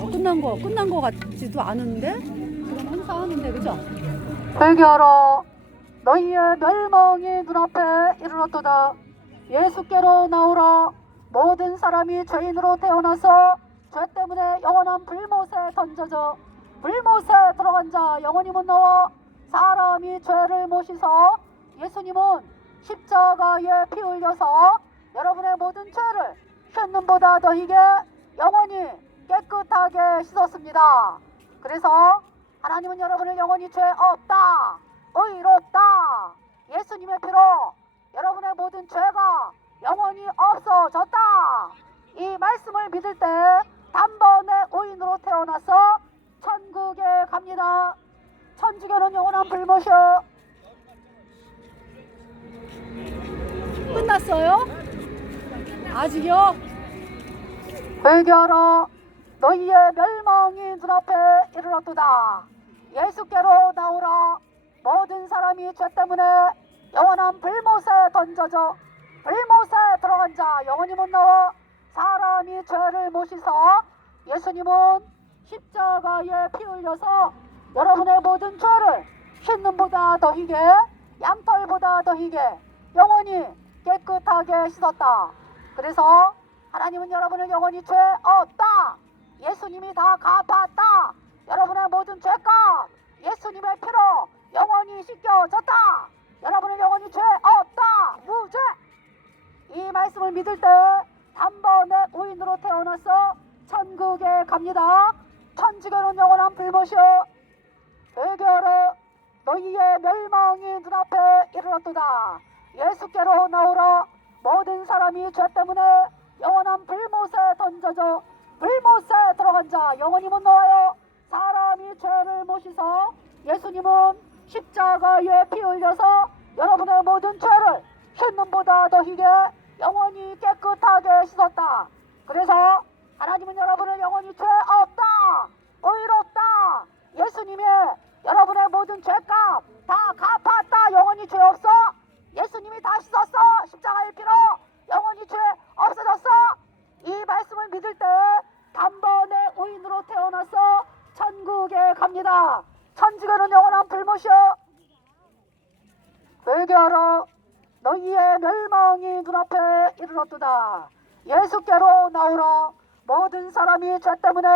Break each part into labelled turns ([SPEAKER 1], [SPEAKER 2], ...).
[SPEAKER 1] 어, 끝난 거 끝난 거 같지도 않은데? 그럼 항상 하는데 그죠?
[SPEAKER 2] 회개하라 너희의 멸망이 눈앞에 이르렀도다. 예수께로 나오라 모든 사람이 죄인으로 태어나서 죄 때문에 영원한 불못에 던져져. 불못에 들어간 자 영원히 못 나와 사람이 죄를 모시서 예수님은 십자가에 피 흘려서 여러분의 모든 죄를 씻는보다 더히게 영원히 깨끗하게 씻었습니다. 그래서 하나님은 여러분을 영원히 죄 없다, 의롭다. 예수님의 피로 여러분의 모든 죄가 영원히 없어졌다. 이 말씀을 믿을 때 단번에 의인으로 태어나서 천국에 갑니다. 천국에는 영원한 불못이요.
[SPEAKER 1] 끝났어요? 아직요?
[SPEAKER 2] 회개하라 너희의 멸망이 눈앞에 이르렀도다. 예수께로 나오라. 모든 사람이 죄 때문에 영원한 불못에 던져져 불못에 들어간 자 영원히 못 나와 사람이 죄를 모시서 예수님은 십자가에 피 흘려서 여러분의 모든 죄를 씻는보다 더히게 양털보다 더히게 영원히 깨끗하게 씻었다. 그래서 하나님은 여러분을 영원히 죄 없다. 예수님이 다 갚았다. 여러분의 모든 죄값 예수님의 피로 영원히 씻겨졌다. 여러분을 영원히 죄 없다. 무죄. 이 말씀을 믿을 때 단번에 우인으로 태어나서 천국에 갑니다. 천국에는 영원한 불못이요. 회개하라. 너희의 멸망이 눈앞에 이르렀도다. 예수께로 나오라. 모든 사람이 죄 때문에 영원한 불못에 던져져 불못에 들어간 자 영원히 못 나와요. 사람이 죄를 모시서 예수님은 십자가에 피 흘려서 여러분의 모든 죄를 씻는보다 더히게 영원히 깨끗하게 씻었다. 그래서 하나님은 여러분을 영원히 죄 없다, 의롭다. 예수님의 여러분의 모든 죄값 다 갚았다. 영원히 죄 없어. 예수님이 다 씻었어. 십자가의 피로 영원히 죄 없어졌어. 이 말씀을 믿을 때 갑니다. 천국에는 영원한 불못이요. 회개하라. 너희의 멸망이 눈앞에 이르렀도다. 예수께로 나오라. 모든 사람이 죄 때문에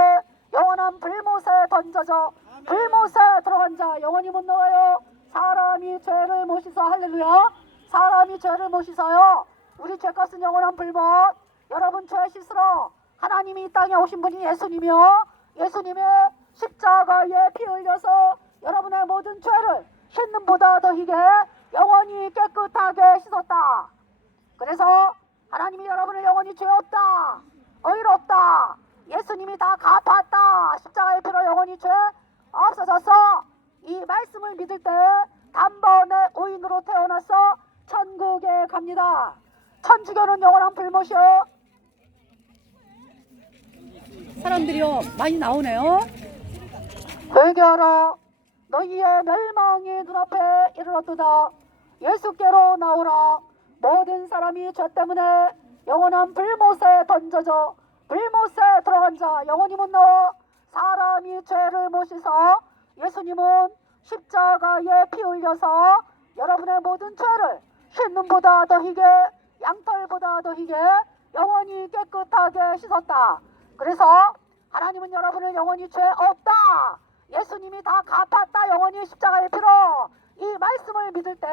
[SPEAKER 2] 영원한 불못에 던져져 불못에 들어간 자 영원히 못 나와요. 사람이 죄를 모시서 할렐루야. 사람이 죄를 모시서요. 우리 죄값은 영원한 불못. 여러분 죄 씻으러 하나님이 이 땅에 오신 분이 예수님이요. 예수님의 십자가에 피 흘려서 여러분의 모든 죄를 씻는보다 더히게 영원히 깨끗하게 씻었다. 그래서 하나님이 여러분을 영원히 죄 없다, 의롭다. 예수님이 다 갚았다. 십자가의 피로 영원히 죄 없어졌어. 이 말씀을 믿을 때 단번에 의인으로 태어나서 천국에 갑니다. 천주교는 영원한 불못이요.
[SPEAKER 1] 사람들이요 많이 나오네요.
[SPEAKER 2] 회개 하라. 너희의 멸망이 눈앞에 이르렀도다. 예수께로 나오라. 모든 사람이 죄 때문에 영원한 불못에 던져져 불못에 들어간 자 영원히 못 나와 사람이 죄를 모시서 예수님은 십자가에 피 흘려서 여러분의 모든 죄를 씻는보다 더히게 양털보다 더히게 영원히 깨끗하게 씻었다. 그래서 하나님은 여러분을 영원히 죄 없다. 예수님이 다 갚았다. 영원히 십자가의 피로. 이 말씀을 믿을 때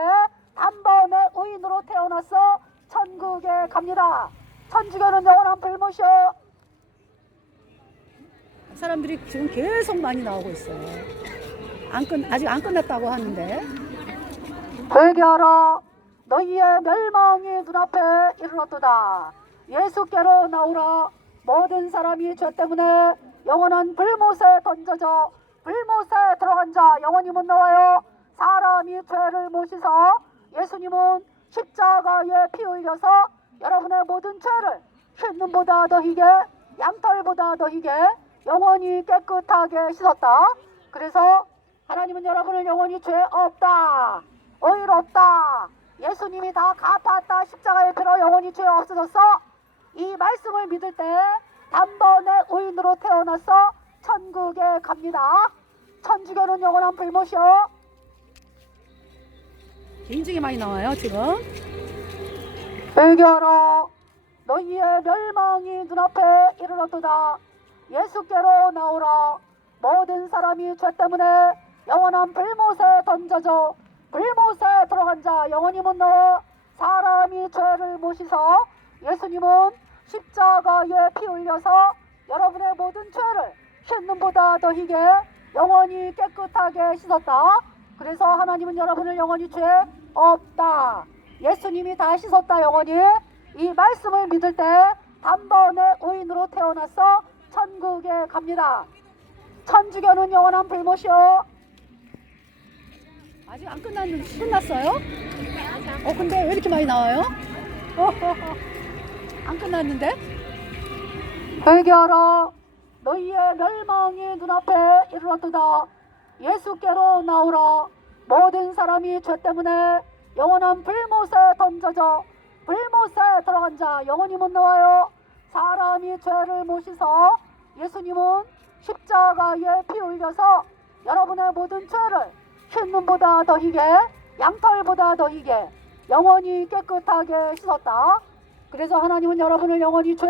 [SPEAKER 2] 단번에 의인으로 태어나서 천국에 갑니다. 천국에는 영원한 불못이요.
[SPEAKER 1] 사람들이 지금 계속 많이 나오고 있어요. 안 끝, 아직 안 끝났다고 하는데.
[SPEAKER 2] 회개하라. 너희의 멸망이 눈앞에 이르렀도다. 예수께로 나오라. 모든 사람이 죄 때문에 영원한 불못에 던져져 불못에 들어간 자 영원히 못 나와요. 사람이 죄를 모시서 예수님은 십자가에 피 흘려서 여러분의 모든 죄를 씻는보다 더히게 양털보다 더히게 영원히 깨끗하게 씻었다. 그래서 하나님은 여러분을 영원히 죄 없다. 의롭다. 예수님이 다 갚았다. 십자가의 피로 영원히 죄 없어졌어. 이 말씀을 믿을 때 단번에 의인으로 태어나서 천국에 갑니다. 천주교는 영원한 불못이요.
[SPEAKER 1] 굉장히 많이 나와요 지금.
[SPEAKER 2] 회개하라 너희의 멸망이 눈앞에 이르렀도다 예수께로 나오라 모든 사람이 죄 때문에 영원한 불못에 던져져 불못에 들어간 자 영원히 못 나와 사람이 죄를 모시서 예수님은 십자가에 피 흘려서 여러분의 모든 죄를 씻는보다 더 희게 영원히 깨끗하게 씻었다 그래서 하나님은 여러분을 영원히 죄 없다 예수님이 다 씻었다 영원히 이 말씀을 믿을 때 단번에 의인으로 태어나서 천국에 갑니다. 천주교는 영원한 불못이요.
[SPEAKER 1] 아직 안 끝났는데 끝났어요? 어 근데 왜 이렇게 많이 나와요? 안 끝났는데?
[SPEAKER 2] 회개하라 너희의 멸망이 눈앞에 이르렀도다. 예수께로 나오라. 모든 사람이 죄 때문에 영원한 불못에 던져져 불못에 들어간 자 영원히 못 나와요. 사람이 죄를 모시서 예수님은 십자가에 피 흘려서 여러분의 모든 죄를 흰눈보다 더 희게 양털보다 더 희게 영원히 깨끗하게 씻었다. 그래서 하나님은 여러분을 영원히 죄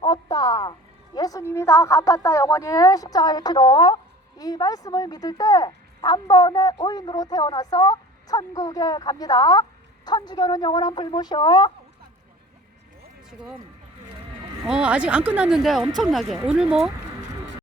[SPEAKER 2] 없다. 예수님이 다. 갚았다. 영원히 십자가의 피로 이 말씀을 믿을 때 단번에 의인으로 태어나서 천국에 갑니다. 천주교는 영원한 불못이요.
[SPEAKER 1] 지금 어 아직 안 끝났는데 엄청나게. 오늘 뭐